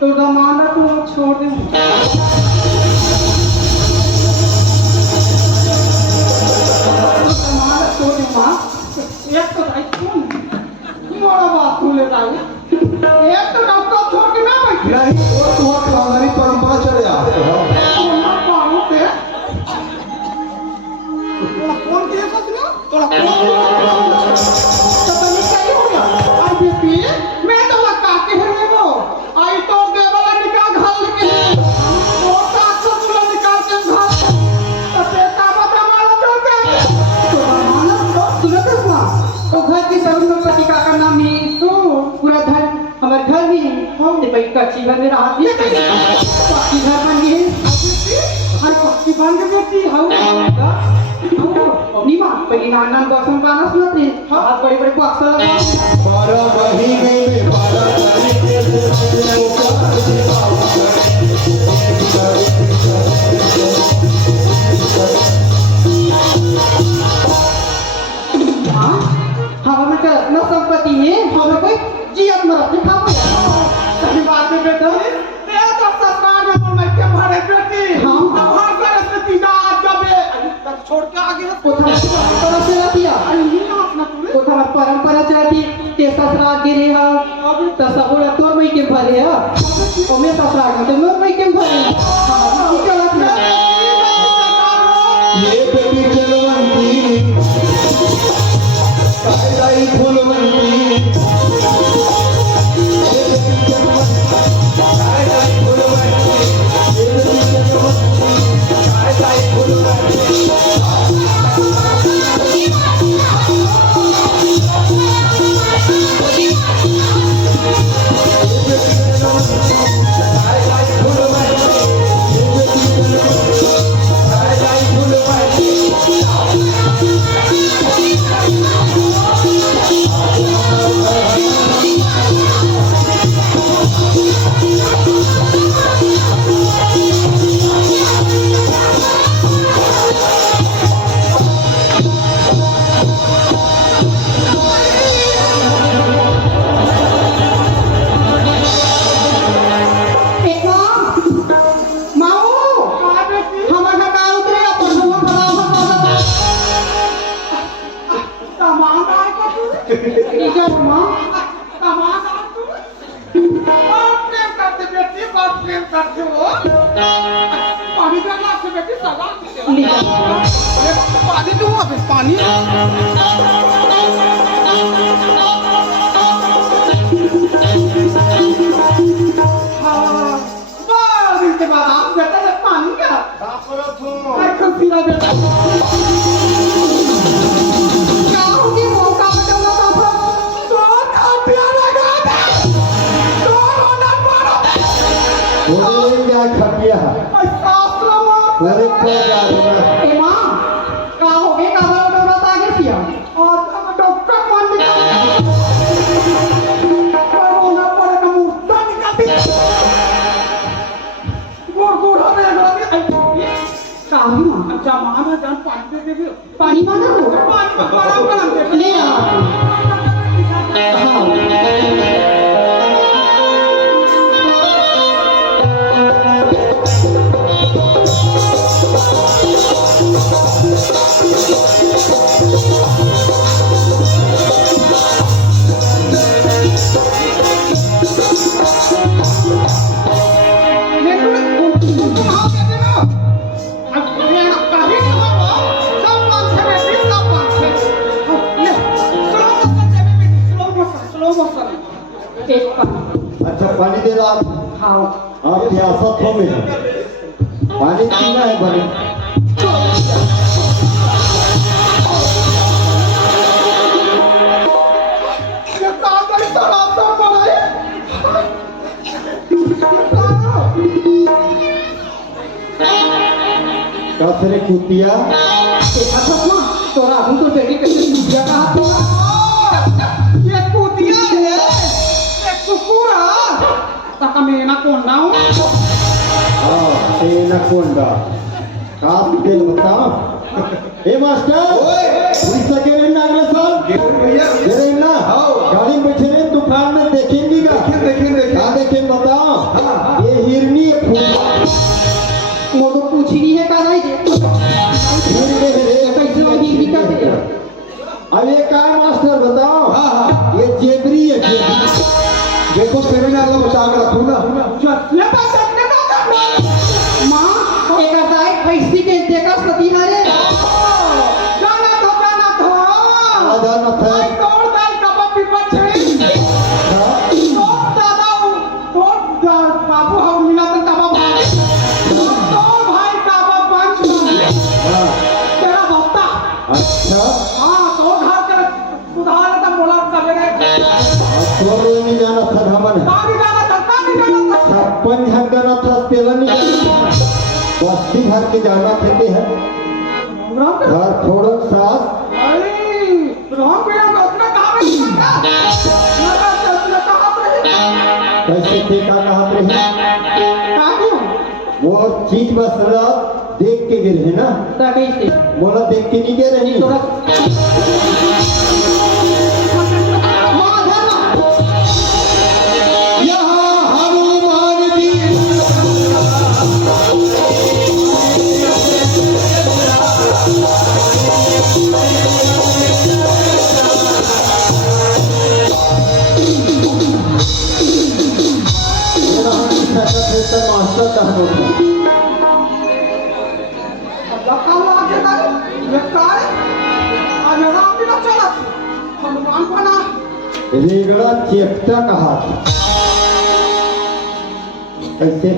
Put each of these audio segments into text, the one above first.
तो दामाद तो छोड़ दे एक तो भाई कौन मोड़ा बात बोले भाई एक तो डॉक्टर छोड़ के ना बैठ नहीं वो तुम्हारी खानदानी परंपरा चले आते हो कौन के साथ ना तोरा कौन तो तने क्या हो गया आई बेटी मैं तो लगा के है वो आई तो दे वाला निकाल घाल के वो साथ चुला निकाल के घाल तो बेटा बता मारो तो क्या तो मानो सुनो तो घर की सर्वसम्पत्ति का करना मी तो पूरा घर हमारे घर भी हम ने भाई कच्ची घर में रहा थी पक्की घर बन गई अरे पक्की बन गई बेटी हाउ नीमा पहले नाना दर्शन पाना सुनते हाथ बड़े बड़े बक्सा बारह महीने में 12 हाँ हमें तो न संपत्ति है हमें कोई जीवन मरत नहीं खाओ सही बात है बेटा ये तो सरकार में मैं क्या भरे बेटी हम तो हर घर से तीजा जबे तक छोड़ के आगे कोठा परंपरा चलाती है कोठा परंपरा चलाती ते ससुरा गिरे है तो सबूर तोर में के भरे है और मैं ससुरा में तो मोर में के भरे क्या बात है ये बेटी चलवंती कायदाई फूलवंती पानी दूँ अबे पानी हाँ बार इसके बाद आप बेटा जब पानी क्या मैं खसीरा बेटा क्या होगी मौका बचाना था तो काटिया लगा दे तो रोना पड़ा वो क्या खटिया अरे क्या जा रहा ए मां का हो गए का डॉक्टर आ गए सिया और डॉक्टर कौन निकाल कोरोना पड़े का मुर्दा निकाल दी गोड़ हमें लगे कामी मां अच्छा मां ना जान पानी दे दे पानी मांगा हो पानी बड़ा ले आ हां अच्छा पानी दे रहा हाँ आप प्यासा थो मेरा पानी पीना है बड़े ये कागज तो रास्ता बनाए कसरे कुतिया देखा था ना तोरा अभी तो बेटी कैसे कुतिया कहा था ये कुतिया है ये कुकुरा तका मेना कौन ना हूँ हाँ तेना कोंडा काप तेल बताओ ए मास्टर पुलिस के रे नागले साहब रे ना गाड़ी में बैठे रहे तूफान में देखेंगे क्या देखें बताओ ये हिरनी है फूल वो तो पूछ ही नहीं है का नहीं हिरनी है रे कैसे वो नहीं दिक्कत है अब ये क्या है मास्टर बताओ ये जेबरी है जेबरी देखो सेमिनार का बचा के रखू ना ये बात करने ना करना माँ एक अदाई पैसे के देखा सती हरे जाना तो आधा न था भाई तोड़ दाल कबाब भी बचे तोड़ दादा तोड़ बाबू हम मिला तो कबाब तोड़ भाई कबाब पंच तेरा भक्ता अच्छा हाँ तो घर कर सुधार तो बोला सवेरे तो नहीं जाना था हमने काभी जाना था छप्पन हंगाना था तेरा नहीं बस्ती भर के जाना थे हैं घर थोड़ा साथ अरे राम बिना उसने कहा मैं कैसे थे का कहा रहे वो चीज बस रात देख के गिर है ना बोला देख के नहीं गिर रही यहाँ हनुमान जी मास्टर कहा रेगड़ा चेपटा कहा कैसे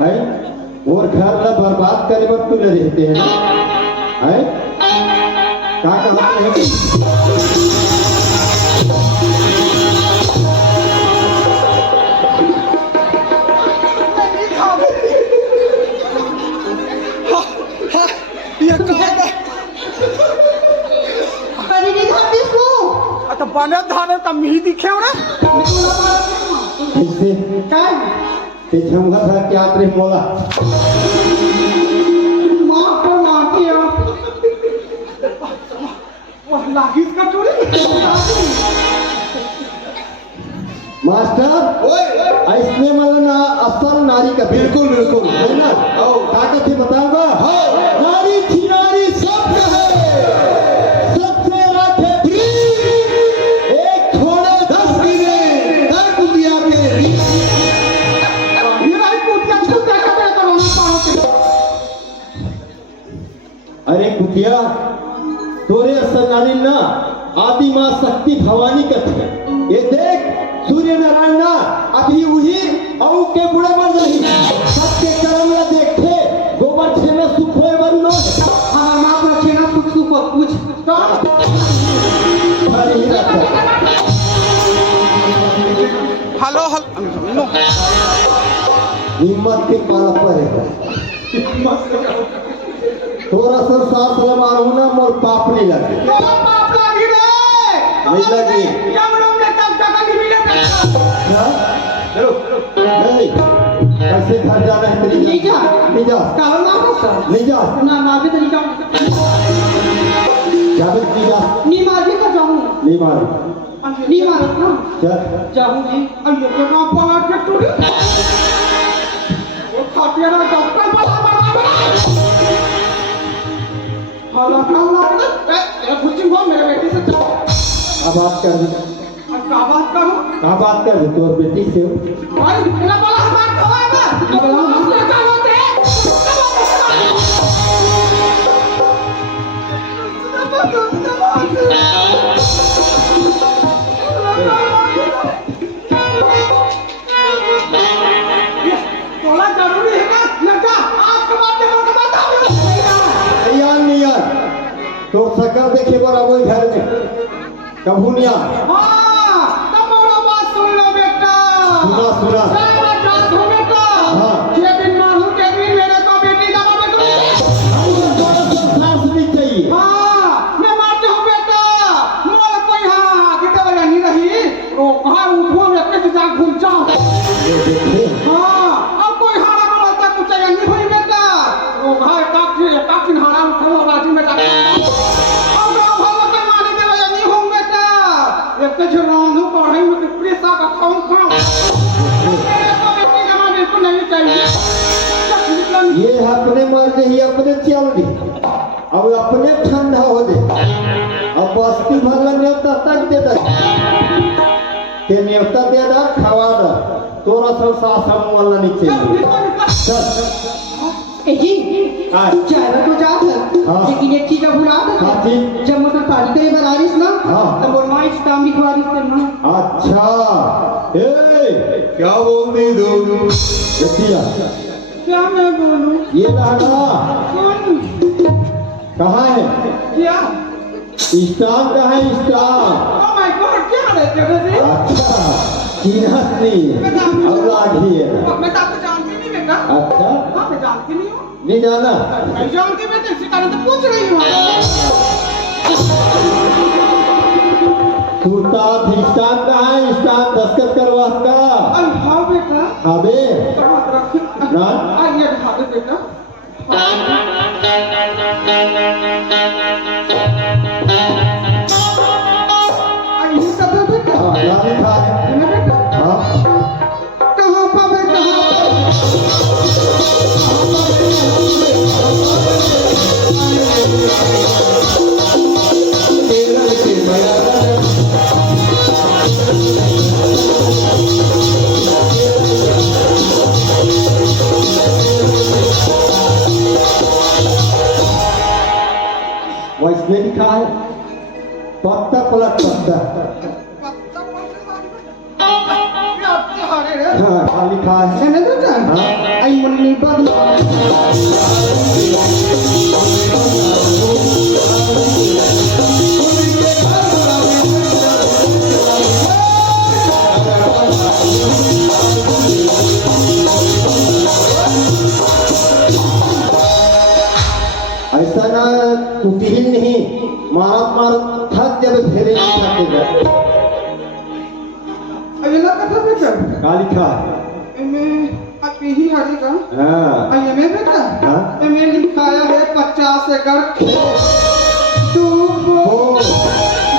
है और घर ला बर्बाद करे वक्त तू रहते हैं ना है क्या कहा है तो बने धारे तब ही दिखे हो रे कैसे ते झमगा था क्या करे मोला मां को मारती है वो लागिस का चोरी मास्टर ऐसने वाला ना असल नारी का बिल्कुल बिल्कुल है ना ताकत ही बताऊंगा नारी थी नारी सब है सबसे राखे फ्री एक थोड़े 10 गिरे दर कुतिया के ये भाई कुतिया कुतिया का मैं तो नहीं पाऊंगा अरे कुतिया तोरे असल नारी ना आदि माँ शक्ति भवानी का थे ये देख सूर्य नारायण ना अभी वही औ के बुढ़े मर रही सबके कर्म में देखते गोबर छेना सुख होए बरनो हमारा मां का छेना सुख सुख पूछ तो अरे ही रहता हेलो हेलो हिम्मत के पाला पर है थोड़ा सा सांस ले मारू ना मोर पाप नहीं लगे पाप लगी रे नहीं लगी जमड़ों में तब तक नहीं मिले हाँ? नहीं कैसे घर जाना है तेरी नहीं जा नहीं जा कालो ना सर नहीं जा ना मार भी तरीका जावेद नहीं जा नहीं मार भी तो जाऊं नहीं मारू नहीं मारत ना चल जाऊं जी अयो तो ना पलट के टूट वो खातियारा डॉक्टर बड़ा हाला ना ए कुछ वो मेरे बेटे से चलो अब बात कर दे क्या बात करूं कहाँ बात कर दे तोर बेटी से भाई मेरा बड़ा बात कहो है बड़ा मसला क्या होते जरूरी है ना लड़का आज के बाद के बता यार नहीं यार तो सकल देखे बड़ा वही घर में कभू नहीं यार हाँ तब मोरा बात सुन लो बेटा सुना मैं जात हूँ बेटा हाँ। जे दिन मारू के दिन मेरे को बेटी का सास भी चाहिए हाँ मैं मारते हूँ बेटा मोर कोई हाँ कितने बजे नहीं रही वो कहाँ उठो मैं कैसे जाग भूल जाऊँ हाँ अब कोई हारा को लगता कुछ चाहिए नहीं हुई बेटा वो कहाँ काकी हारा उठो राजी में जाके अब गाँव भाव के मारे के बजे नहीं हूँ बेटा एक कुछ रामू पढ़े में प्रेसा का खाऊं मेरे को बेटी का मारे को नहीं चाहिए ये अपने मर ही अपने चल दी अब अपने ठंडा हो दे अब बस्ती भर न्योता तक दे दे के न्योता दे दा खवा दा तोरा सब सास हम वाला नीचे चल ए जी हाँ। तू चाहता तो जात है हाँ। लेकिन एक चीज भुला दे हाँ जी। जब मतलब शादी करे बरारिस ना हाँ। तब बोल मां इस काम लिखवारिस करना अच्छा ए क्या बोल दी दो देखिया क्या मैं बोलूं ये दादा कौन कहाँ है क्या स्टान कहाँ है स्टान ओ माय गॉड क्या रहते हो जी अच्छा किनासनी औलाद ही है मैं तो आपको जानती नहीं बेटा अच्छा हाँ मैं जानती नहीं हूँ नहीं जाना मैं जानती बेटे इसी कारण तो पूछ रही हूँ सूता स्टान कहाँ है स्टान दस्तखत करवा का अरे हाँ बेटा अबे कहाँ रखे ना आइए दिखा दे बेटा आइए सब बेटा हाँ लाली खा है ना बेटा हाँ कहाँ पावे कहाँ वैसे लिखा है पत्ता पलट पत्ता हाँ लिखा है है ना बेटा हाँ आई मुन्नी बंद ऐसा ना टूटी ही नहीं मार थक जब फेरे नहीं जाते गए अगला कथा बेटा का लिखा मैं आप यही हरी का हाँ आइए मैं बेटा हाँ? मैं लिखाया है 50 एकड़ ओ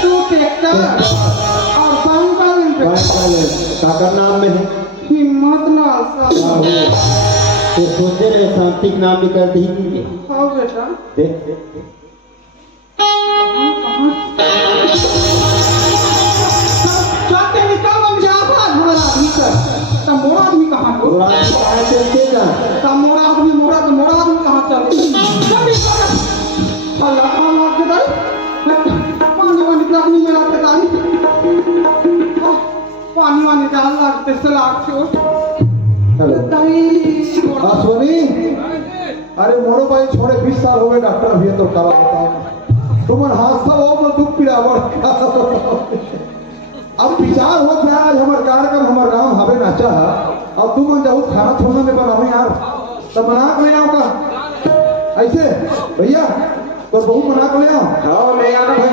दो ट्रैक्टर और बैंक बैलेंस काका नाम में है हिम्मत लाल साहब तो सोचे रहे शांति के नाम भी कर दी हाँ बेटा देख जाते निकल हम जापा हमारा आदमी का तब मोरा आदमी कहाँ हो चलते ना तब मोरा आदमी कहाँ चल अल्लाह का मार के दाई पानी वानी लगनी में लाते दाई पानी वानी डाल लागते से लाग छो चलो दाई सोनी अरे मोरो भाई छोड़े 20 साल हो गए डॉक्टर अभी तो करा बताओ तुम्हारे हाथ सब हो दुख पीड़ा अब विचार हो क्या आज हमारे कार्यक्रम हमारे गांव हवे ना चाह अब तुम जाओ खाना छोड़ने में बनाओ यार तब बना के ले आओ का ऐसे भैया तो बहू बना के ले आओ हाँ ले आना भाई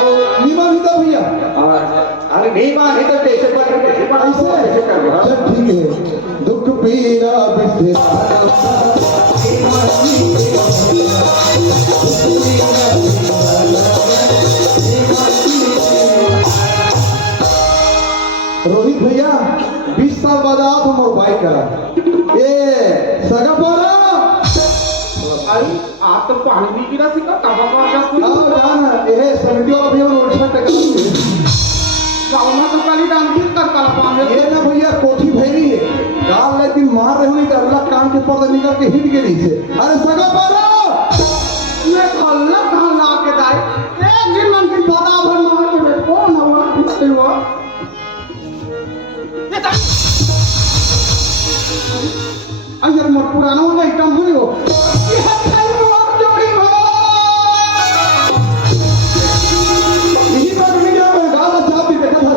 और नीमा भी दो भैया अरे नहीं मां नहीं तो कैसे पर ऐसे अच्छा ठीक है दुख पीड़ा रोहित भैया 20 साल बाद आप हम और भाई करा ए सगा पारा आई आप तो पानी भी गिरा सिका कहाँ का आओ जाना ए समिति वाला भैया उठा टका गाँव तो काली डाल दी कर कला पानी ये ना भैया कोठी भैरी है गाल लेकिन मार रहे हुई तो अल्लाह कान के पर्दा निकल के हिट गई से अरे सगा पारा मैं खल्ला कहाँ ला के दाई एक दिन मन की पता भर मार के बैठ कौन हुआ किससे हुआ ये अयर मोर पुराना वाला आइटम हो यो ये खाई मोर जोड़ी हो यही बात में क्या मैं गाल साहब भी देखा था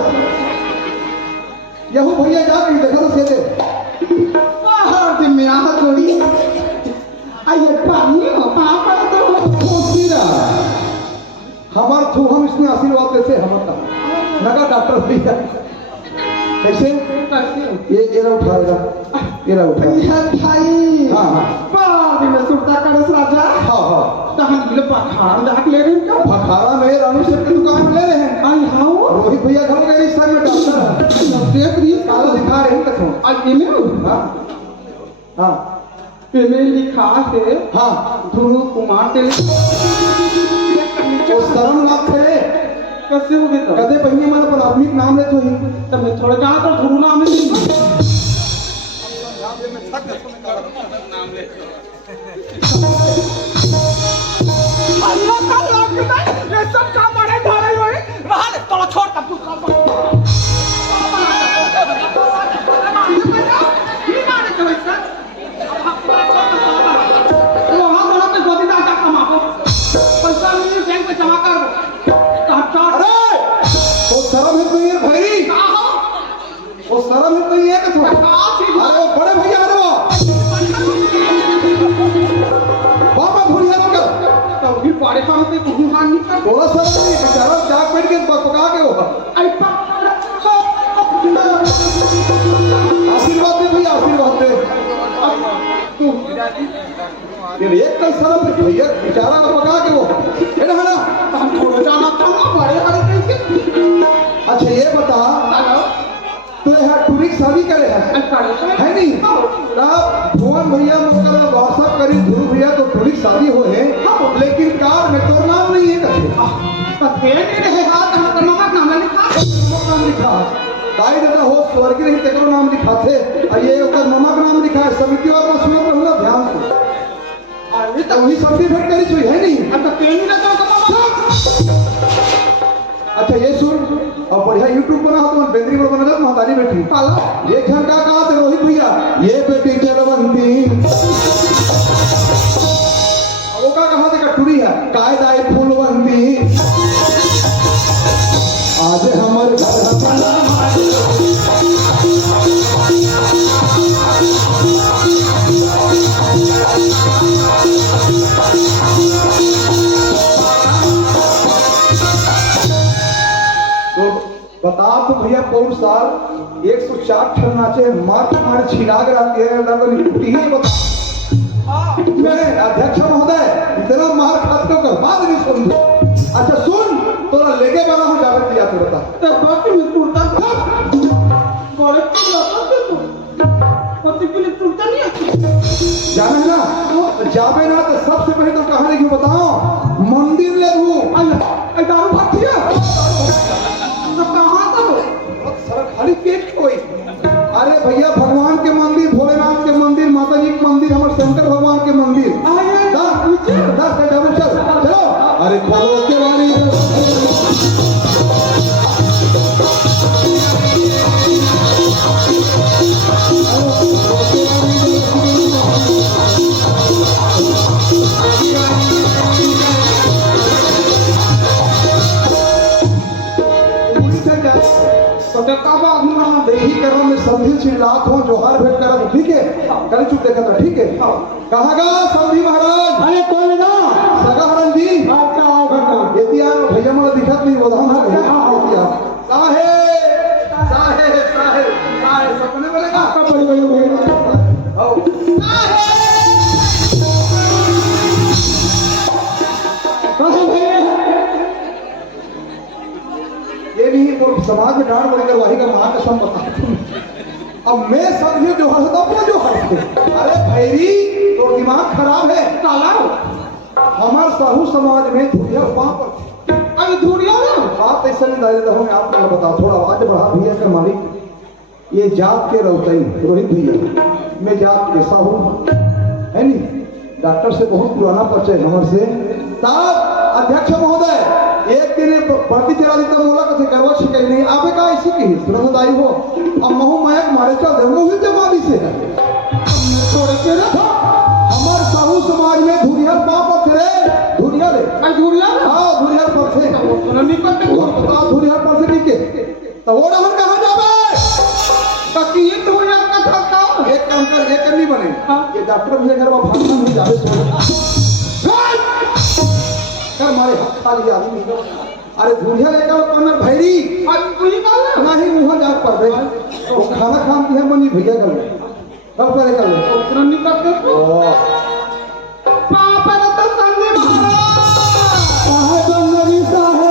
यहू भैया जा के देखा था सीधे बाहर से मेरा हाथ जोड़ी अयर पानी हो पापा तो सोचती रहा हमार थू हम इसमें आशीर्वाद देते हमारा नगा डॉक्टर भैया कैसे ये रहा उठाएगा ये रहा उठाएगा ये भाई हाँ हाँ बाहर में सुरता करस राजा हाँ हाँ तहन गिल पखार जाके ले रहे क्या फखारा में रानू सेठ की दुकान में ले रहे हैं आई हां रोहित भैया घर गए इस समय डॉक्टर है देख रही काला दिखा रहे हैं कथों आज इमेल हाँ हाँ इमेल लिखा है हाँ ध्रुव कुमार तेरे वो शर्म ना करे कैसे हो गए कदे पहिए मन पर आदमी के नाम ले तो ही तो मैं थोड़ा कहा तो ध्रुव नाम नहीं अल्लाह का लाख नहीं ये सब काम बड़े धारे हुए रहा ले तो छोड़ तब तू काम शर्म है तो ये भाई वो शर्म है तो ये कथों अरे वो बड़े भैया अरे बाबा भूलिया तो कर तो भी पाड़े काम से कुछ हां नहीं कर थोड़ा सा नहीं बेचारा जाग बैठ के पका के वो आशीर्वाद दे भैया आशीर्वाद दे ये एक कल शर्म है भैया बेचारा पका के वो है ना हम थोड़ा जाना था ना बड़े हरे कैसे अच्छा ये बता तो यहाँ टूरिक शादी करे है नहीं तब भुवन भैया मोकर व्हाट्सएप करी ध्रुव भैया तो टूरिक शादी हो है लेकिन कार में तो नाम नहीं है कथे पते नहीं रहे हाथ हम करना नाम लिखा नाम लिखा दाई दादा हो स्वर्ग नहीं तेको नाम लिखा थे और ये ओकर मामा का नाम लिखा है समिति और मैं सुनत रहूंगा ध्यान से अरे तो वही सब्जी भेंट करी हुई है नहीं अब तो तेल नहीं रहता का अच्छा ये सुन और बढ़िया यूट्यूब बना हो तो बेंद्री पर बना महतारी बेटी काला ये घर का कहा थे रोहित भैया ये बेटी चलवंती वो का कहा थे कटुरी है कायदाई फूलवंती आज हमारे तो बता तो भैया पौर साल 104 ठन नाचे मार मार छिलाग रहती है लगन टूटी ही बता मैं अध्यक्ष महोदय इतना मार खात को कर बात नहीं सुन अच्छा सुन तोरा लेके वाला हूं जावे दिया तो बता तो बाकी में टूटता था बड़े को लगा दे तू पति के लिए टूटता नहीं है जाने ना तो जावे ना तो सबसे पहले तो कहानी क्यों बताओ मंदिर ले लूं अरे दारू भाग दिया तो कहां था वो सर खाली पेट कोई अरे भैया भगवान के मंदिर भोलेनाथ के मंदिर माता जी के मंदिर हमारे शंकर भगवान के मंदिर आए दस डबल चल चलो अरे खोलो के वाली तो कब आगुना देखी करो मैं समझी चिल्लात हूँ जोहार भेंट करा ठीक है कल चुप देखा था ठीक है कहाँ गा समझी महाराज अरे कौन ना सगा हरण जी अच्छा आओ घर ये दिया भैया मला दिखत नहीं बोधा ना साहे साहे साहे साहे सपने वाले का का बड़ी बड़ी हो आओ कहां भैया ये नहीं वो समाज में डांट बोलेगा वही का महान कसम बता अब मैं समझे जो हंसता अपना जो हंसते अरे भैरी तो दिमाग खराब है काला हमारे साहू समाज में धुरिया वहां पर अरे धुरिया ना बात ऐसा नहीं दादा हूँ मैं आपको बता थोड़ा आवाज बढ़ा भैया का मालिक ये जात के रौतई रोहित भैया मैं जात के साहू है नहीं डॉक्टर से बहुत पुराना परिचय हमारे से साहब अध्यक्ष महोदय एक दिन भर्ती चला दी तब बोला कथे करवा शिकाई नहीं आबे का ऐसी की तुरंत आई हो अब महू मायक मारे चल दे मुहित माली से थोड़े तो वो रहन कहाँ जावे? तकीत हो या कथा का एक काम कर, ये कर नहीं बने। हाँ। ये डॉक्टर भैया घर वहाँ भागना नहीं जावे सो। कर मारे हाथ खा लिया आदमी। अरे धुरिया लेकर वो कमर भैरी आज कोई काला नहीं मुँह जा पर दे। वो खाना खान की है मनी भैया कर ले। कब करे कर ले? उतना निकल के तो पापा ने तो संगे साहब नबी साहब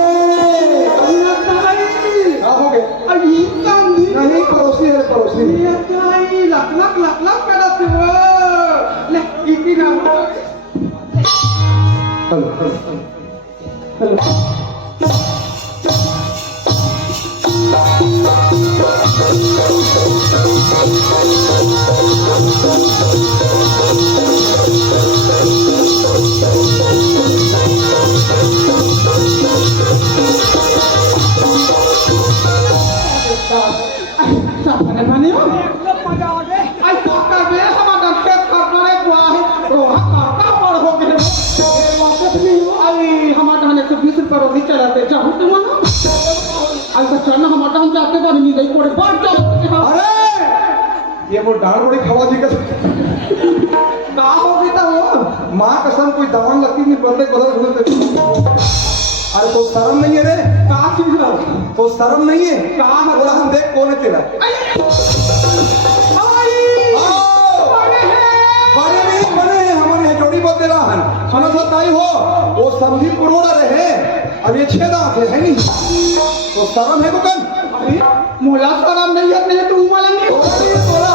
अभी क्या हो गए? अभी संगी नहीं पड़ोसी है पड़ोसी। ये काय लक लक करत हो ले इकी ना चलो चलो चलो। सापने बने हो आई तो कर बे हमारा खेत करना रे बुआ है रोहा काटा पर हो गए वापस नहीं हो आई हमारा हने 120 रुपए रोटी चलाते जाऊं तुम ना आई तो चलना हमारा हम जाते बन नहीं गई कोड़े बढ़ जाओ अरे ये वो डाल बड़ी खवा दी कर का हो गई तो हो माँ कसम कोई दवान लगती नहीं बदले बदल घूमते। अरे तो शर्म नहीं है रे? का चीज है तो शर्म नहीं है? कहाँ है? बोला हम देख कौन है तेरा? बड़े नहीं बने हैं हमारे यहाँ जोड़ी बदले रहा है खाना सब ताई हो वो समझी पुरोड़ा रहे अब ये 6 दांत है नहीं तो शर्म है बुकन? अरे मोला शर्म नहीं है नहीं तू वाला नहीं बोला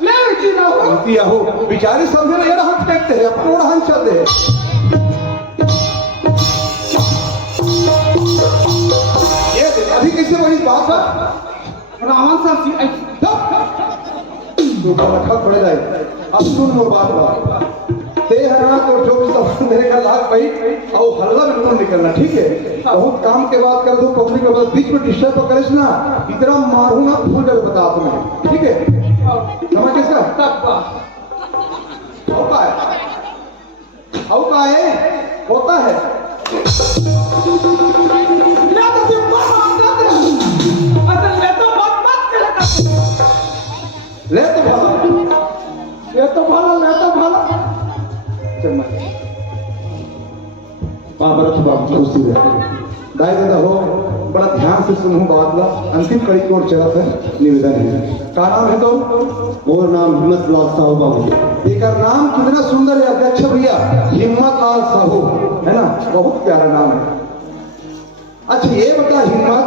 ले जी ना हो गलती हो बेचारी समझे ना यार हम फेंकते हैं पुरोड़ा हम चलते हैं ये अभी किसी बड़ी बात है रावण साहब जी तो रखा पड़े जाए अब सुन वो बात ते हरा तो जो भी सब मेरे का लाग भाई और हल्ला बिल्कुल निकलना ठीक है बहुत काम के बाद कर दो पब्लिक के बाद बीच में डिस्टर्ब तो करेस ना इतना मारूंगा भूल कर बता तुम्हें ठीक है समझ इसका तब होता है होता है ना तो तुम बात करते हो असल ले तो मत कर ले तो भाला ये तो भाला चल बाबरथ बाबू खुशी रहे दाई दादा हो बड़ा ध्यान से सुनो बात ला अंतिम कड़ी की ओर चला है निवेदन है का नाम है तो और नाम हिम्मत लाल साहू बाबू। एक नाम कितना सुंदर है अध्यक्ष भैया हिम्मत लाल साहू है ना बहुत प्यारा नाम है। अच्छा ये बता हिम्मत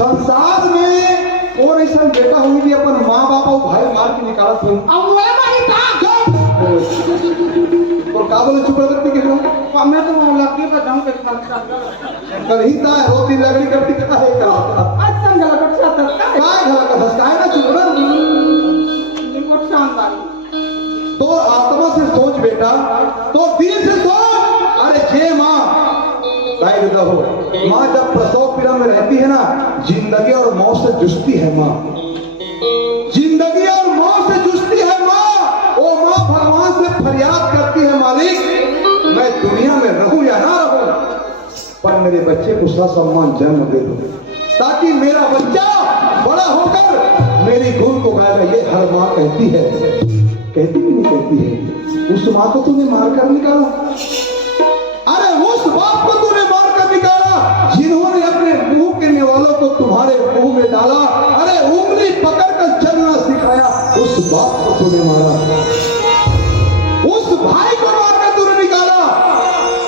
संसार में कौन ऐसा बेटा हुई कि अपन माँ बाप और भाई मार के निकालत हुई अवले भाई था और का बोले चुप व्यक्ति के लोग मैं तो लड़की का जाऊं के साथ कहीं ता रोटी लगड़ी करती का है का आज संगला का साथ का काय घला का धसकाए ना चुप ना निमोट शानदार तो आत्मा से सोच बेटा तो दिल से सोच अरे जे माँ दाई देता हो माँ जब प्रसव पीड़ा में रहती है ना जिंदगी और मौत से जुझती है माँ जिंदगी और मौत से जुझती है माँ वो माँ भगवान से फरियाद करती है मालिक मैं दुनिया में रहूं या ना रहूं पर मेरे बच्चे को ससम्मान जन्म दे दो ताकि मेरा बच्चा बड़ा होकर मेरी गुण को गाएगा ये हर माँ कहती है कहती भी नहीं कहती है उस माँ को तूने मार कर निकाला अरे उस बाप को तूने मार कर निकाला जिन्होंने अपने मुंह के निवालों को तुम्हारे मुंह में डाला अरे उंगली पकड़ कर चलना सिखाया उस बाप को तूने मारा उस भाई को मारकर तूने निकाला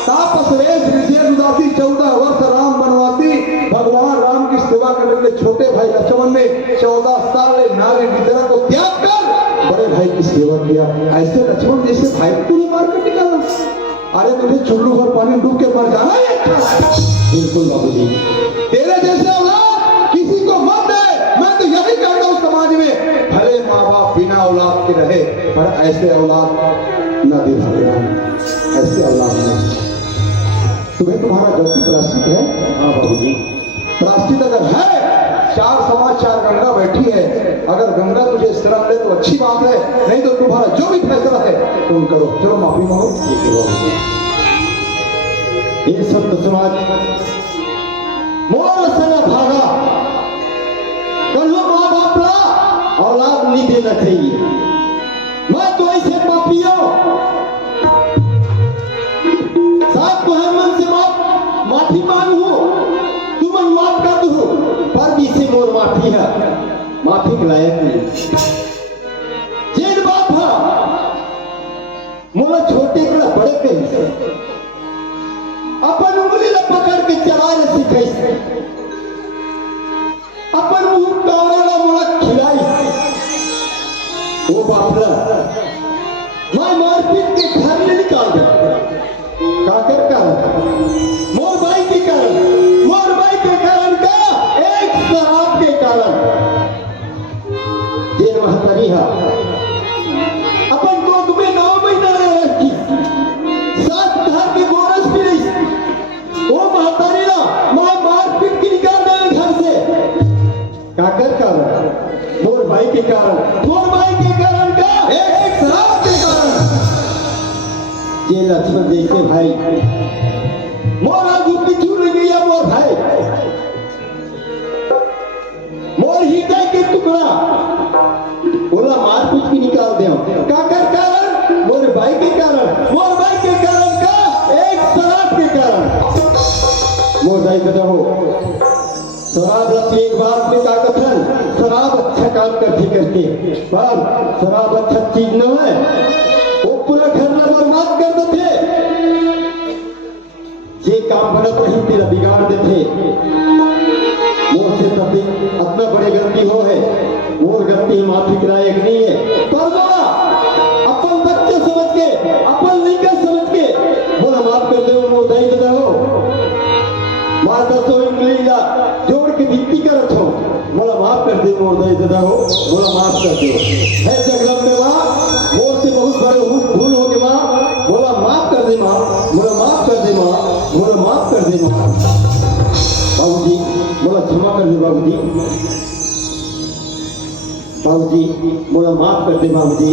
तापस रेस विजय उदासी 14 वर्ष राम बनवाती भगवान राम की सेवा करने के लिए छोटे भाई लक्ष्मण ने 14 साल नारी विद्या को त्याग कर बड़े भाई की सेवा किया ऐसे लक्ष्मण जैसे भाई को तूने मार कर निकाला अरे तुझे चुल्लू भर पानी डूब के मर जाना है बिल्कुल बाबू जी। तेरे जैसे औलाद किसी को मत दे मैं तो यही कहता हूँ समाज में भले माँ बाप बिना औलाद के रहे पर ऐसे औलाद न दे भगवान ऐसे औलाद न तुम्हें तुम्हारा गलती प्राश्चित है हाँ बाबू जी। प्राश्चित अगर है 4 समाज 4 गंगा बैठी है अगर गंगा तुझे शरण ले तो अच्छी बात है नहीं तो तुम्हारा जो भी फैसला है तुम करो चलो माफी मांगो ठीक है बाबू जी। ये सब समाज मोर से न भागा नहीं देना चाहिए। मैं तो ऐसे पापियों साथ तो है मन से माफी मांगू, तुम माफ कर दो, पर इसे मोर माफी है, माफी के लायक नहीं। जेल बात है मोला छोटे कड़ा बड़े कहीं अपन उंगली ला पकड़ के चला ले सिखाई, अपन मुंह कावड़ा ला मोला खिलाई। वो बापला मैं मारपीट के घर में निकाल दिया, काकर कारण मोर भाई के कारण, मोर भाई के कारण का एक शराब के कारण जेल महतरी है। अपन को तुम्हें 9 महीना रखी, 7 घर के गोरस भी नहीं, वो महतारी ना मैं मारपीट के निकाल दे घर से, काकर कारण मोर भाई के कारण, मोर भाई के कारण का एक शराब के कारण। ये लक्ष्मण जैसे भाई मोर आगू पिछू रह गया, मोर भाई मोर हृदय के टुकड़ा बोला मारपीट की निकाल दे, काकर कारण मोर भाई के कारण, मोर भाई के कारण का एक शराब के कारण। मोर भाई बता हो शराब रखी एक बार में का कथन, शराब अच्छा काम करती करके, पर शराब अच्छा चीज न है, वो पूरा घर में बर्बाद कर देते। ये काम गलत नहीं तेरा बिगाड़ देते। मोर से तभी अपना बड़े गलती हो है, मोर गलती माफी के लायक नहीं है, पर बोला अपन बच्चे समझ के, अपन लड़का समझ के बोला माफ कर दो, मोर दई दे हो माता तो इंग्लिश ला जोड़ के भित्ती करत हो, बोला माफ कर दे, मोर दई दे हो, बोला माफ कर दो। है जगदम्ब में माँ मोर से बहुत बड़े भूल हो गई माँ, बोला माफ कर दे माँ, बोला माफ कर दे माँ, बोला माफ कर दे माँ। बाबूजी बोला क्षमा कर दे बाबूजी, बाबूजी बोला माफ कर दे बाबूजी,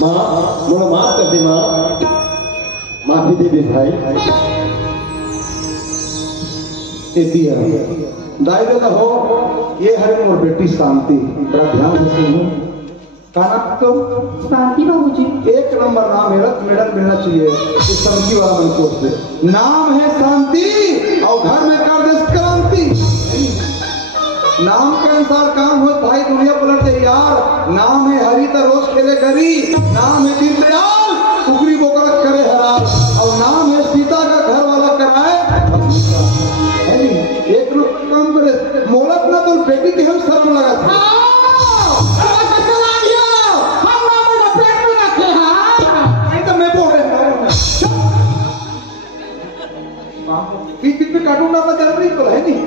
माँ बोला माफ कर दे माँ, माफी दे दे भाई। दाई दादा हो ये है मोर बेटी शांति, बड़ा ध्यान से सुनो। का नाम तो शांति बाबूजी। 1 नंबर नाम मेडल मिलना चाहिए इस शांति वाला मनकोट से। नाम है शांति और घर में कर दे क्रांति। नाम के अनुसार काम हो भाई, दुनिया पलट दे यार। नाम है हरी तो रोज खेले गरी, नाम है दीनदयाल उगरी बोकर करे हरार, और नाम है सीता का घर वाला कराए। एक काम करे मोलक ना तो बेटी के हम शर्म लगा था। बीच में कार्टून डालना चल रही तो है नहीं,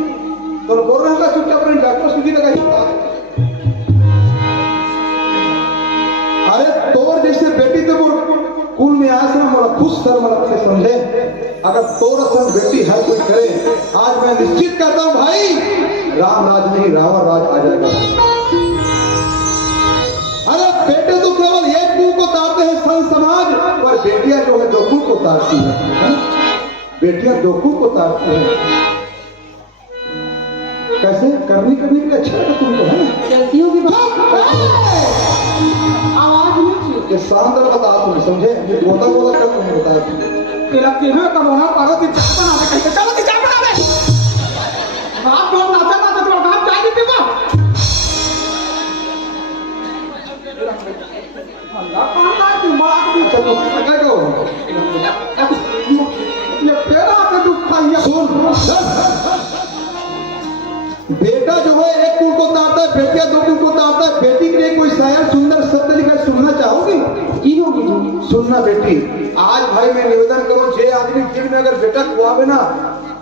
तो बोल रहा है चुपचाप अपने डॉक्टर सूची लगा। अरे तोर जैसे बेटी तो कुल में आस ना मोला खुश शर्म लगते समझे। अगर तोर सन बेटी हर कोई करे, आज मैं निश्चित करता हूँ भाई राम राज नहीं रावण राज आ जाएगा। अरे बेटे तो केवल एक कुल को तारते हैं संत समाज, पर बेटियां जो है 2 कुल को तारती है। बेटियां 2 कुल को तारती है। कैसे करने के लिए अच्छा है तुमको, है जल्दी होगी आवाज नीचे ये शानदार बता तुम समझे, ये गोता गोता कर तुम्हें बताया तेरा केहू का होना पारो ती चाय बना दे, कैसे चलो ती चाय बना दे। बाप लोग नाचा नाचा तो काम चाय नहीं पीवा। अल्लाह पाना तू मार दी चलो क्या कहो ये तेरा के दुख खाइया। सुन बेटा जो है 1 कुल को तारता है, बेटियां 2 कुल को तारता है। बेटी के लिए कोई शायर सुंदर शब्द लिखा सुनना चाहोगी? जी होगी जी। सुनना बेटी, आज भाई मैं निवेदन करूं, जे आदमी दिल में अगर बेटा खुआवे ना,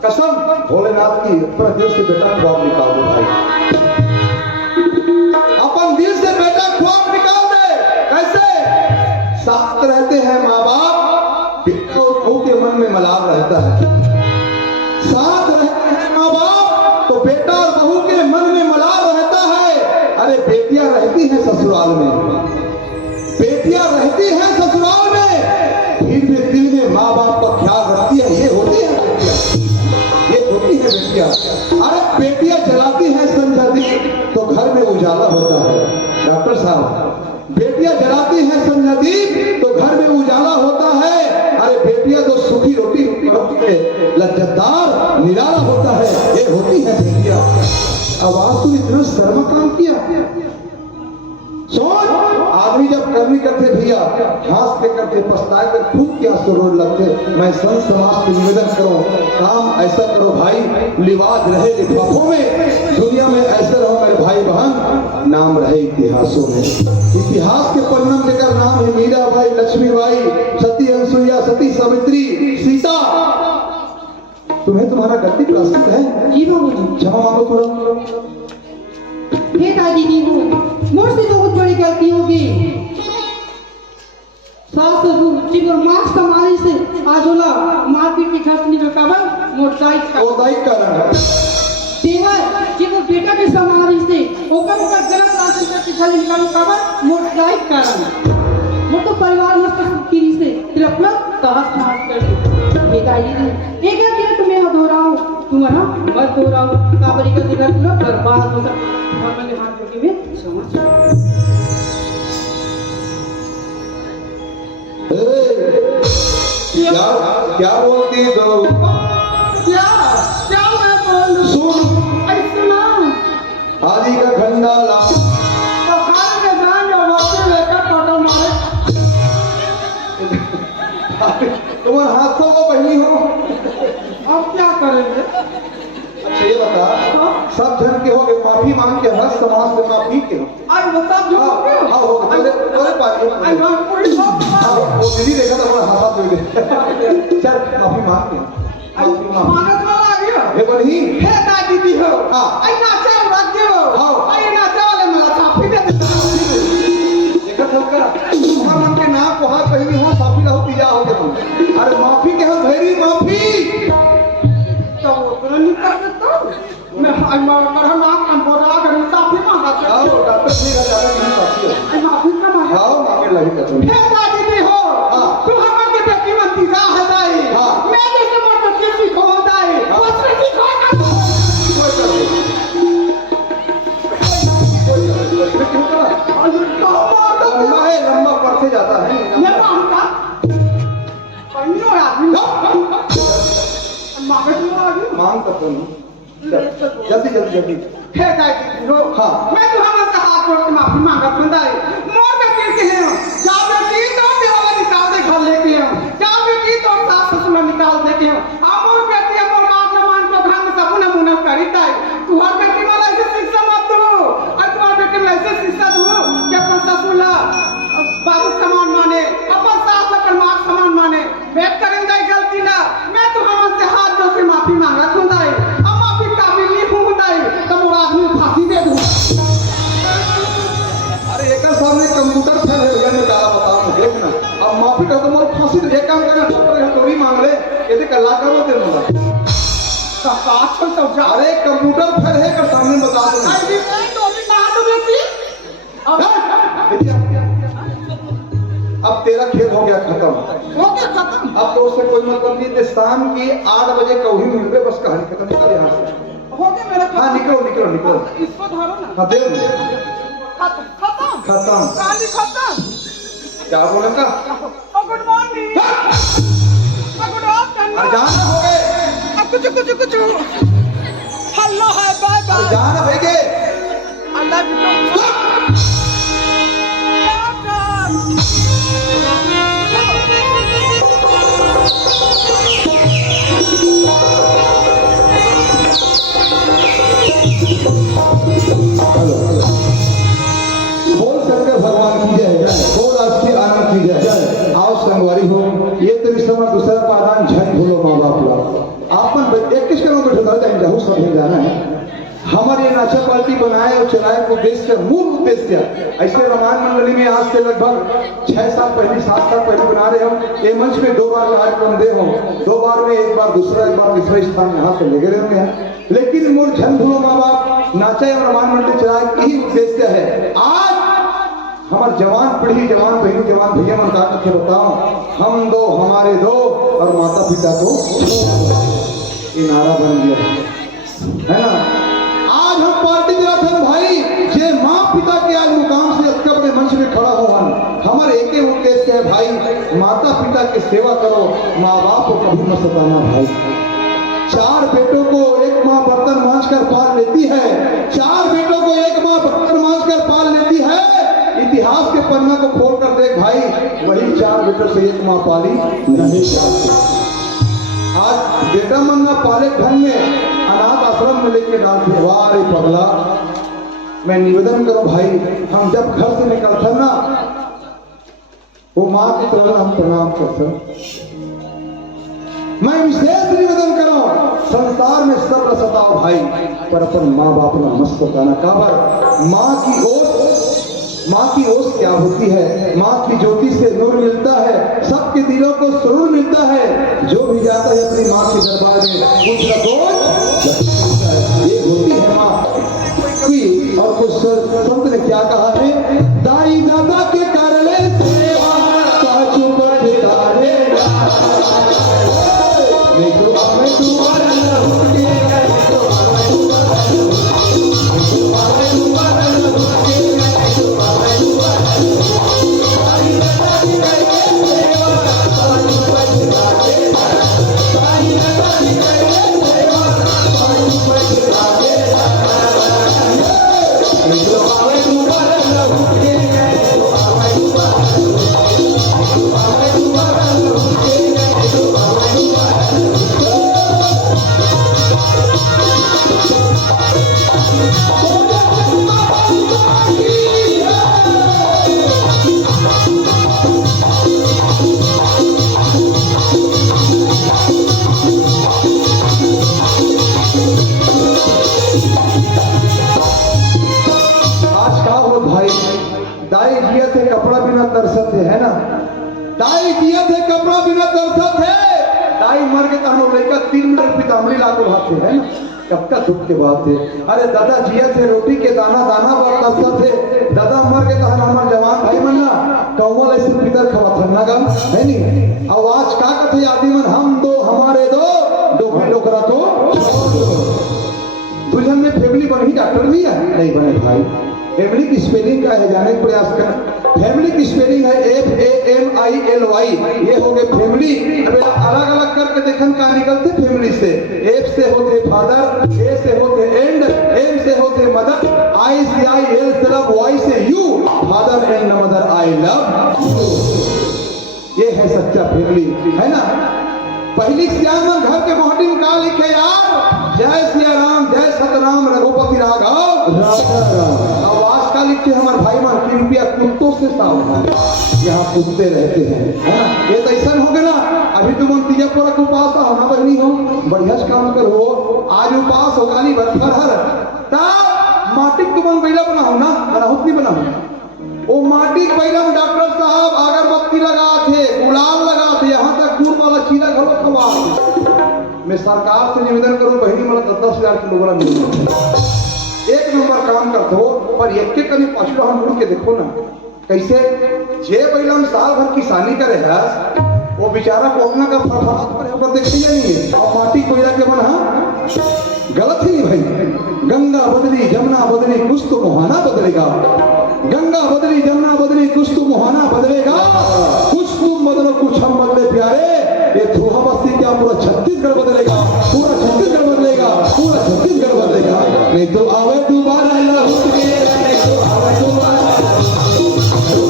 कसम भोलेनाथ की अपना दिल से बेटा खुआब निकाल दे भाई। अपन दिल से बेटा खुआब निकाल दे। कैसे? साथ रहते हैं माँ बाप, बेटा और बहू के मन में मलाल रहता है। साथ रहते हैं माँ बाप तो बेटा और बहू के मन में मलाल रहता है। अरे बेटियां रहती हैं ससुराल में, बेटियां रहती हैं ससुराल में, फिर भी दिल में माँ बाप का ख्याल रखती है। ये होती है बेटियां, ये होती है बेटियां। अरे बेटियां जलाती हैं संध्या दी तो घर में उजाला होता है। डॉक्टर प्रदीप तो घर में उजाला होता है। अरे बेटियां तो सूखी रोटी लज्जतदार निराला होता है, ये होती है बेटियां। अब आज तू इतना शर्म काम किया। सोच, आदमी जब करनी करते भैया हंसते करते पछताए कर खूब क्या रोड लगते। मैं संत समाज से निवेदन करूं, काम ऐसा करो भाई, लिवाज रहे लिफाफों में, दुनिया में ऐसे रहो मेरे भाई बहन, नाम रहे इतिहासों में। इतिहास के पन्ना लेकर नाम है मीराबाई, लक्ष्मीबाई, सती अनसुईया, सती सावित्री, सीता। तुम्हें तुम्हारा गलती प्लास्टिक है। जी बाबूजी। क्षमा मांगो तुरंत। हे दादी जी हो, मुझसे तो बहुत बड़ी गलती होगी। सास ससुर जी और मार्क्स कमाई से आज होला मारपीट के घर से निकल काबर मोटरसाइकिल का ओदाई कारण देवर जी वो बेटा के समारी से ओकर गलत रास्ते से घर निकाल काबर मोटरसाइकिल कारण। वो तो परिवार में सुखी से तिरपला तहस नहस कर दे। हे दादी जी एक है कि तुम्हें दोहराओ, तुम्हारा मत दोहराओ, काबरी का दिखा पूरा बर्बाद हो गया। मैंने हाथ जोड़ी में समझ क्या बोलती दो? क्या क्या मैं बोल सुन ऐसे ना आदि का खंडा ला तो खाने में जान जो वक्त लेकर पटो मारे। तुम्हारे हाथों को पहनी हो। अब क्या करेंगे? अच्छा ये बता, सब जन के हो गए माफी मांग के हर समाज से माफी के हो। आज वो सब जो हो गया हाँ हो गए तोरे पास आई वांट पुलिस वो दीदी देखा था हमारा हाथ धो गए। चल माफी मांग के माफी मांग मानत वाला आ गया। हे बनी हे दादी दी हो हाँ। आई नाचे रख दे हो हाँ। आई नाचे वाले मला साफी दे देखा था का तुम्हारा मन के नाम को हाथ पहनी हो साफी रहो पिया हो गए। अरे माफी के हम धैर्य माफी तो वो तो नहीं कर देता। मैं आई मार कर नाम काम बोला कर साफी मांगा आओ चाहिए। डॉक्टर जी का ज्यादा नहीं साफी हो। आई माफी का मांगा। आओ मांगे लगी कसम। हे दादी दी हो हाँ। तू हमर के बेटी बनती जा हदाई। हाँ। मैं जैसे मोटर के सीखो हदाई बस में सीखो कर। कोई कर दे। कोई क्यों करा? लंबा है, लंबा पड़ते जाता है। मैं मांगता पन्नो आदमी मांगे तो आदमी मांग करते नहीं। जल्दी जल्दी जल्दी। हे दादी लो हाँ। मैं तुम्हारा से हाथ जोड़ के माफी मांगा बंदाई मोर के पीर के हैं जा बेटी तो देवाला निकाल दे घर लेके हम जा बेटी तो सास ससुर निकाल दे के हम मोर बेटी मोर बाप न मान तो घर में सब न मुन करीता है। तू हर बेटी वाला ऐसे शिक्षा मत दो और तुम्हारे बेटे में ऐसे शिक्षा दो कि अपन ससुर बाबू समान माने, अपन सास अपन मां समान माने। बैठ करेंगे गलती ना मैं तुम्हारा से हाथ जोड़ के माफी मांगा खुदाई अब माफी काबिल नहीं हूं खुदाई तो मोर आदमी फांसी दे दूं। अरे एक सामने कंप्यूटर फेल है भैया निकाला बताओ मुझे देखना। अब माफी का तो मोर फांसी दे एक काम करना ठोकर है तोरी मांग ले ये देख अल्लाह करो तेरे मुंडा। काट तो जा अरे कंप्यूटर फेल है कर सामने बता दो। आई भी तो भी ना तो बेटी अब तेरा खेल हो गया खत्म। हो गया खत्म। अब तो उससे कोई मतलब नहीं। शाम के 8 बजे कहीं मिलबे बस कहानी खत्म। निकल यहाँ से। हो गया मेरा हाँ निकलो निकलो निकलो। इसको धरो ना। हाँ दे खत्म खत्म खत्म। कहानी खत्म। क्या बोले का? Good morning good afternoon. अरे जाना हो गए। कुछ हेलो है बाय अरे बाय जाना भाई के। I love you. बोल शंकर भगवान की जय। बोल राष्ट्रीय आनंद की जय। आओ संगवारी हो ये तेरी समय दूसरा पादान झन भूलो माँ बाप ला आपन 21 किलोमीटर जाए जाऊँ सब जाना है। हमारे ये नाचा पार्टी बनाए और चलाए को देश का मूल उद्देश्य ऐसे रामायण मंडली में आज से लगभग 6 साल पहले 7 साल पहले बना रहे हो। ये मंच में 2 बार कार्यक्रम दे हो 2 बार में एक बार दूसरा एक बार तीसरा स्थान यहाँ से लगे रहते हैं। लेकिन मोर झन भूलो माँ बाप नाचा और रामायण मंडली चलाए यही उद्देश्य है। आज हमारे जवान पीढ़ी जवान बहनी जवान भैया मन का बताओ हम दो हमारे दो और माता पिता को ये नारा बन गया है ना। आज हम पार्टी दिलाते भाई जे माँ पिता के आज मुकाम से कब्र मंच में खड़ा हो हमारे एक उद्देश्य है भाई, माता पिता की सेवा करो, माँ बाप को कभी मत सताना भाई। 4 बेटों को एक माँ बर्तन मांझ कर पाल लेती है, 4 बेटों को एक माँ बर्तन मांझ कर पाल लेती है। इतिहास के पन्ना को खोल कर देख भाई, वही 4 बेटों से एक माँ पाली नहीं जाती। आज बेटा मन्ना पाले घर में अनाथ आश्रम में लेके डालते, वाह रे पगला। मैं निवेदन करूं भाई, हम जब घर से निकलते ना, वो माँ की तरह हम प्रणाम करते। मैं विशेष निवेदन करूं, संसार में सब्र सताओ भाई, पर अपन माँ बाप ना मत सताना। काबर माँ की ओस क्या होती है? माँ की ज्योति से नूर मिलता है, सबके दिलों को सुरूर मिलता है। जो भी जाता है अपनी माँ के दरबार में कुछ न कुछ ये होती है माँ। कवि और कुछ संत ने क्या कहा है? दाई दादा के करले सेवा पाछू पछतारे मैं तुम्हारा न के तरसत है ना, दाई दिया थे कपड़ा बिना तरसत है। दाई मर के हम लड़का 3 मीटर पितामरी लाको भाते है ना, कब का दुख के बात है। अरे दादा जिया थे रोटी के दाना दाना पर तरसत है। दादा मर के तहन हमार जवान भाई मन ना कौवल ऐसे पितर खवा थन्ना गम है नी। आवाज का कथे आदि मन हम दो हमारे दो भी डोकरा तो दुल्हन में फैमिली बन ही डॉक्टर भी है नहीं बने भाई। फैमिली की स्पेलिंग का है जाने का प्रयास कर। फैमिली की स्पेलिंग है FAMILY, ये हो गए फैमिली। अलग अलग करके देखन का निकलते फैमिली से। F से होते फादर, A से होते एंड, M से होते मदर, I से I, L से लव, Y से you, father and mother I love you. ये है सच्चा फैमिली है ना। पहली श्यामन घर के मोहटी में का लिखे यार, जय सिया राम जय सतराम रघुपति राघव आवाज का लिखे हमारे भाई मान कृपया कुत्तों से सावधान, यहाँ कुत्ते रहते हैं है ना। ये तो ऐसा हो गया ना, अभी तुम तीजपुर के उपास होना बहनी हो, बढ़िया काम कर हो। आज उपास हो गाली भर हर माटिक तुम बैला बनाओ ना, बनाहुत नहीं बनाओ। वो माटिक बैला में डॉक्टर साहब अगरबत्ती लगा थे, गुलाल लगा थे, यहाँ तक गुड़ वाला चीला घरों खवा। मैं सरकार से निवेदन करूं बहनी मतलब 10,000 किलो वाला मिल 1 नंबर काम करते हो, पर एक के कभी पछुआ हम मुड़ के देखो ना कैसे जे बैलम साल भर किसानी करे है, वो बेचारा कोकना का फरफरात पर होकर देखते नहीं है। और माटी कोयला के बना गलत ही नहीं भाई। गंगा बदली जमुना बदली कुछ तो मुहाना बदलेगा, गंगा बदली जमुना बदली कुछ तो मुहाना बदलेगा। कुछ तुम बदलो कुछ हम बदले प्यारे, ये धोखा बस्ती क्या पूरा छत्तीसगढ़ बदलेगा, पूरा छत्तीसगढ़ बदलेगा, पूरा छत्तीसगढ़ बदलेगा। नहीं तो आवे दोबारा लौट के, नहीं तो आवे दोबारा,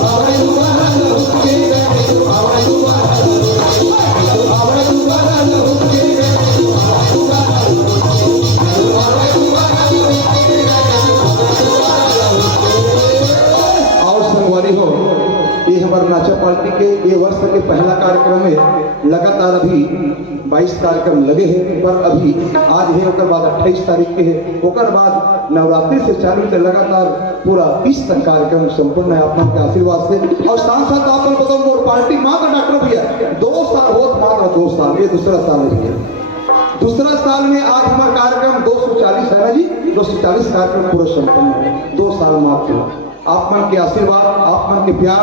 आवे दोबारा लौट के, नहीं तो आवे दोबारा, तो आवे दोबारा लौट के, तो आवे दोबारा, तो आवे दोबारा लौट के। और संगवारी हो, ये हमारे नाचा पार्टी के ये वर्ष के पहला कार्यक्रम है। लगातार अभी 22 कार्यक्रम लगे हैं, पर अभी आज है ओकर बाद 28 तारीख के है, ओकर बाद नवरात्रि से चालू से लगातार पूरा 30 तक कार्यक्रम संपूर्ण है आपके आशीर्वाद से। और साथ साथ आप बताओ मोर पार्टी मात्र डॉक्टर भी है 2 साल हो, मात्र 2 साल, ये दूसरा साल है। दूसरा साल में आज हमारा कार्यक्रम 240 है ना जी, 240 कार्यक्रम पूरा संपन्न है 2 साल मात्र। आप मन के आशीर्वाद, आप मन के प्यार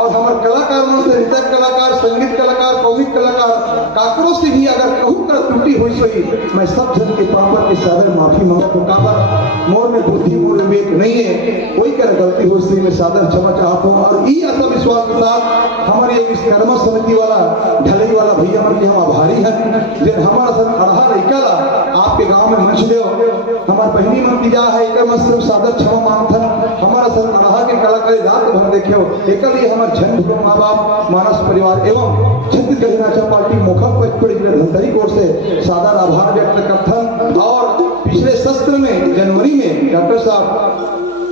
और हमारे कलाकार मन से नृत्य कलाकार, संगीत कलाकार, कॉमिक कलाकार, काकरों से भी अगर कहूँ कर त्रुटि हुई सोई, मैं सब जन के पापर के सादर माफी मांगता हूँ। काबर मोर में बुद्धि, मोर विवेक नहीं है, कोई कर गलती हुई सोई मैं सादर क्षमा चाहता हूँ। और ये ऐसा विश्वास के साथ हमारे विश्वकर्मा समिति वाला ढलई वाला भैया मन के हम आभारी हैं, जिन हमारा सर अढ़ा निकला आपके गांव में मंच दे हमार बहनी मन की जा है एक सिर्फ सादर क्षमा मांगथन। हमारा सर अढ़ा के कलाकारी रात भर देखियो, एक लिए हमारे झंड माँ बाप, मानस परिवार एवं छत्तीसगढ़ नाचा पार्टी मोखम पचपड़ी जिला धमतरी कोर से सादर आभार व्यक्त करथन। और पिछले सत्र में जनवरी में डॉक्टर साहब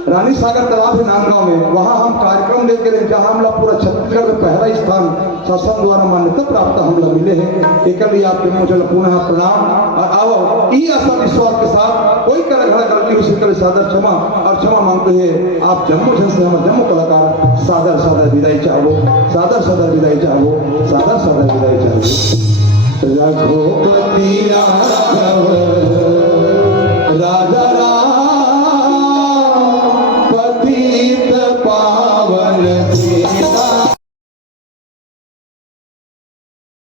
रानी सागर तालाब है नांदगांव में, वहां हम कार्यक्रम लेकर जहां हमला पूरा छत्तीसगढ़ में पहला स्थान शासन द्वारा मान्यता प्राप्त हमला मिले हैं। एक लिए आपके मुझे पुनः प्रणाम। और आओ ये ऐसा विश्वास के साथ कोई कर गलती उसी तरह सादर क्षमा और क्षमा मांगते हैं। आप जम्मू जन से हमारे जम्मू कलाकार सादर सादर विदाई चाहो, सादर सादर विदाई चाहो, सादर सादर विदाई चाहो। रघुपति राघव राजा राम पतित पावन